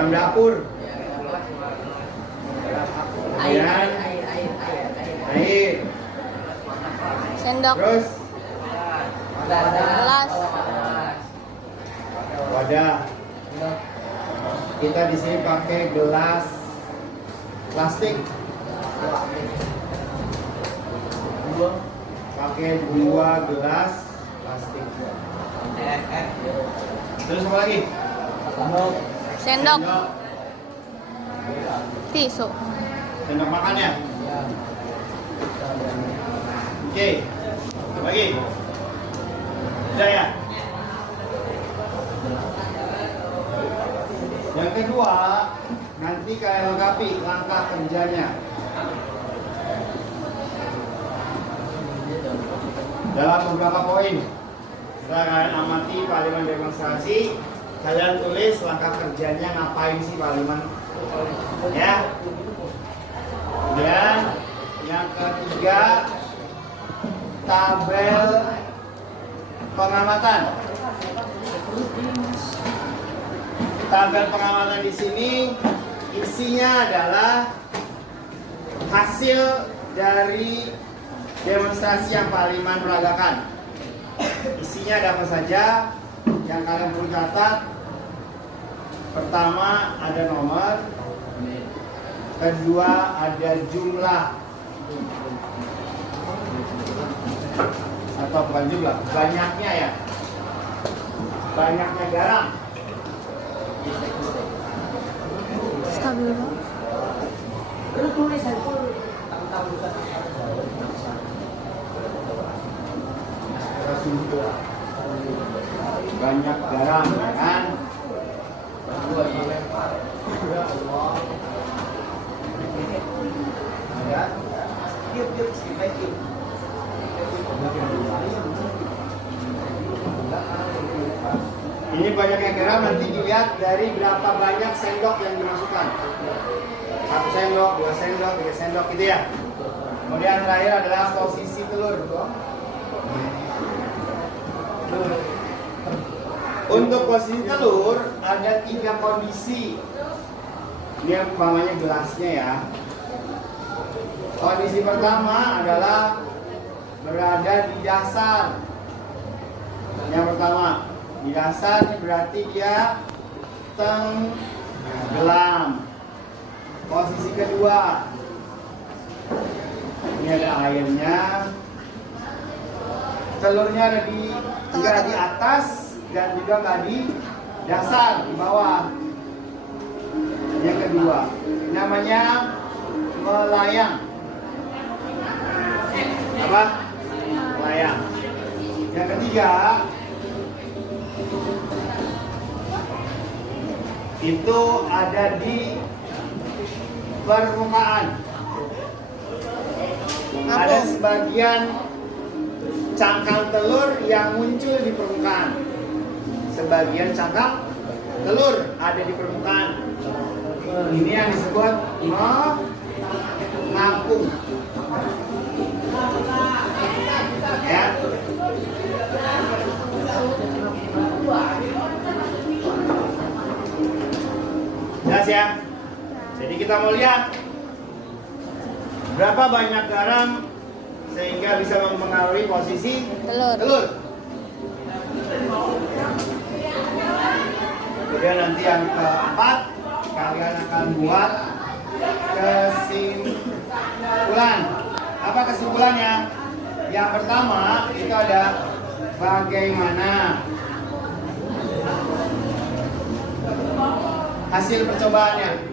garam dapur. Kemudian air. Sendok. Terus Gelas. wadah. Kita di sini pakai gelas plastik. Pakai 2 gelas plastik. Terus apa lagi? Sendok. Tisu. Sendok makan ya? Oke. Lagi. Udah ya? Yang kedua, nanti kalian lengkapi langkah kerjanya. Dalam beberapa poin. Setelah kalian amati Pak Liman demonstrasi, kalian tulis langkah kerjanya ngapain sih Pak Liman. Ya. Dan yang ketiga, tabel pengamatan. Tabel pengamatan di sini isinya adalah hasil dari demonstrasi yang Pak Liman peragakan. Isinya ada apa saja yang kalian perlu catat. Pertama ada nomor, kedua ada jumlah, atau bukan jumlah, banyaknya ya, banyaknya garam. Stabil. Banyak garam ya kan. Ini banyaknya garam nanti dilihat dari berapa banyak sendok yang dimasukkan. 1 sendok, 2 sendok, 3 sendok gitu ya. Kemudian terakhir adalah posisi telur. Untuk posisi telur ada 3 kondisi. Ini yang umpamanya gelasnya ya. Kondisi pertama adalah berada di dasar. Yang pertama di dasar berarti dia tenggelam. Posisi kedua, ini ada airnya. Telurnya ada di atas dan juga nggak di dasar, di bawah. Yang kedua namanya melayang. Apa? Melayang. Yang ketiga itu ada di permukaan. Ada sebagian cangkang telur yang muncul di permukaan. Sebagian cangkang telur ada di permukaan. Ini yang disebut mengapung. Ya. Jelas ya? Jadi kita mau lihat berapa banyak garam sehingga bisa mempengaruhi posisi telur. Kemudian nanti yang keempat, kalian akan buat kesimpulan. Apa kesimpulannya? Yang pertama itu ada bagaimana hasil percobaannya.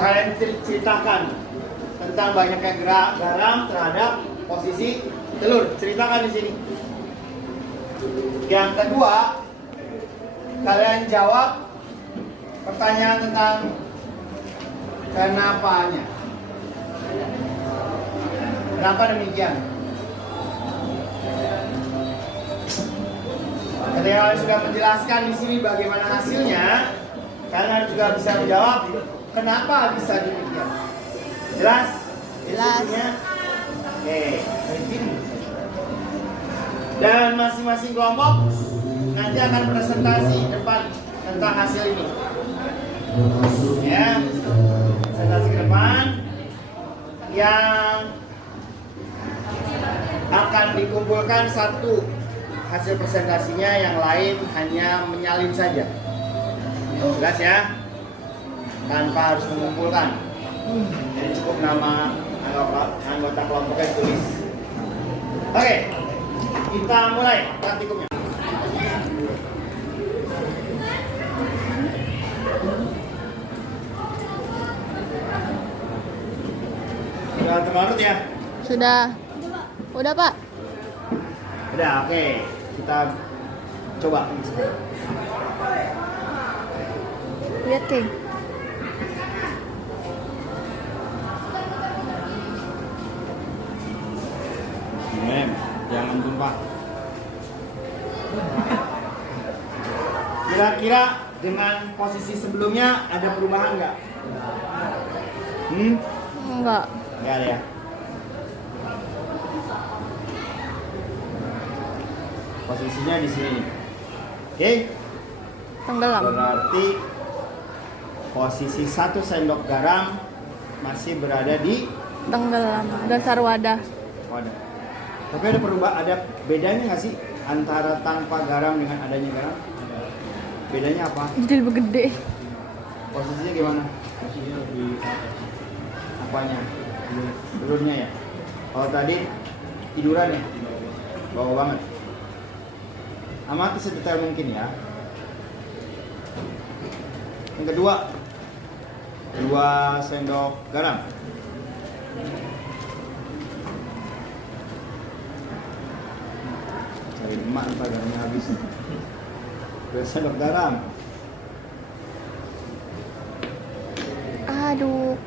Kalian ceritakan tentang banyaknya garam terhadap posisi telur. Ceritakan di sini. Yang kedua, kalian jawab pertanyaan tentang kenapanya. Kenapa demikian? Ketika kalian sudah menjelaskan di sini bagaimana hasilnya, kalian juga bisa menjawab kenapa bisa demikian. Jelas? Jelas. Oke. Dan masing-masing kelompok nanti akan presentasi depan tentang hasil ini. Ya, presentasi ke depan yang akan dikumpulkan satu hasil presentasinya, yang lain hanya menyalin saja. Jelas ya, tanpa harus mengumpulkan. Jadi cukup nama anggota kelompoknya tulis. Oke, kita mulai praktikumnya. Sudah terlarut ya? Sudah. Udah, Pak. Udah, oke. Kita coba sekarang. Lihat, King. Jangan tumpah. Kira-kira dengan posisi sebelumnya ada perubahan nggak? Enggak. Nggak ada ya. Posisinya di sini. Oke. Tenggelam. Berarti posisi 1 sendok garam masih berada di Tenggelam. Dasar wadah. wadah. Tapi ada perubahan, ada bedanya nggak sih antara tanpa garam dengan adanya garam? Bedanya apa? Jadi lebih gede. Posisinya gimana? Posisinya lebih apanya? Turunnya ya. Kalau tadi tiduran ya, bawah banget. Amati sedetail mungkin ya. Yang kedua, 2 sendok garam. Cari emak ntar garamnya habis. 2 sendok garam. Aduh.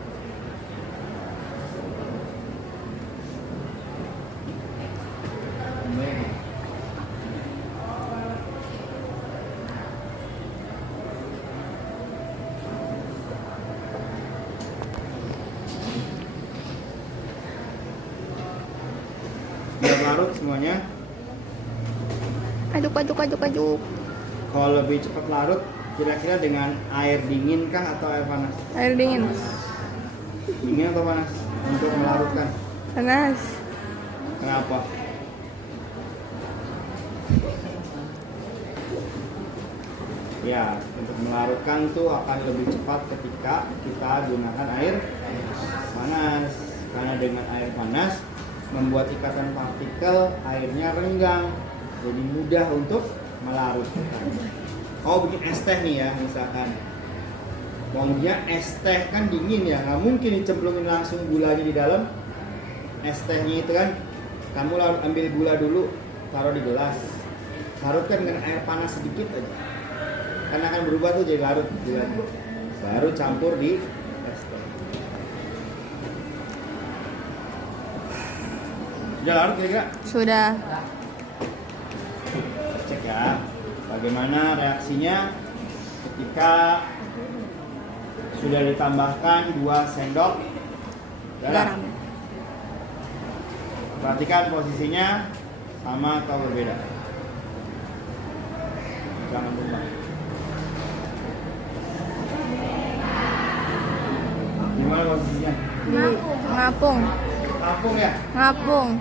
Biar larut semuanya. Aduk. Kalau lebih cepat larut, kira-kira dengan air dingin kah atau air panas? Air dingin. Dingin atau panas untuk melarutkan? Panas. Kenapa? Ya, untuk melarutkan tuh akan lebih cepat ketika kita gunakan air panas. Karena dengan air panas membuat ikatan partikel airnya renggang, jadi mudah untuk melarutkan. Oh, bikin es teh nih ya, misalkan. Maunya es teh kan dingin ya, nggak mungkin dicemplungin langsung gulanya di dalam es tehnya itu kan. Kamu ambil gula dulu, taruh di gelas, larutkan dengan air panas sedikit aja, karena akan berubah tuh jadi larut gulanya. Baru campur di es teh. Udah larut kira-kira? Sudah. Cek ya, bagaimana reaksinya ketika sudah ditambahkan 2 sendok garam. Perhatikan posisinya sama atau berbeda. Jangan lupa. Gimana posisinya? Ngapung. Kampung ya? Ngapung.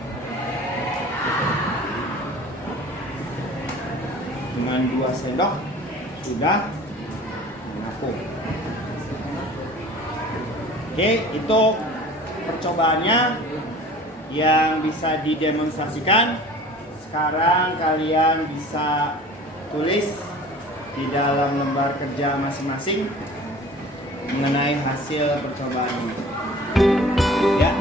Dengan 2 sendok sudah mengapung. Oke, itu percobaannya yang bisa didemonstrasikan. Sekarang kalian bisa tulis di dalam lembar kerja masing-masing mengenai hasil percobaan ini. Ya.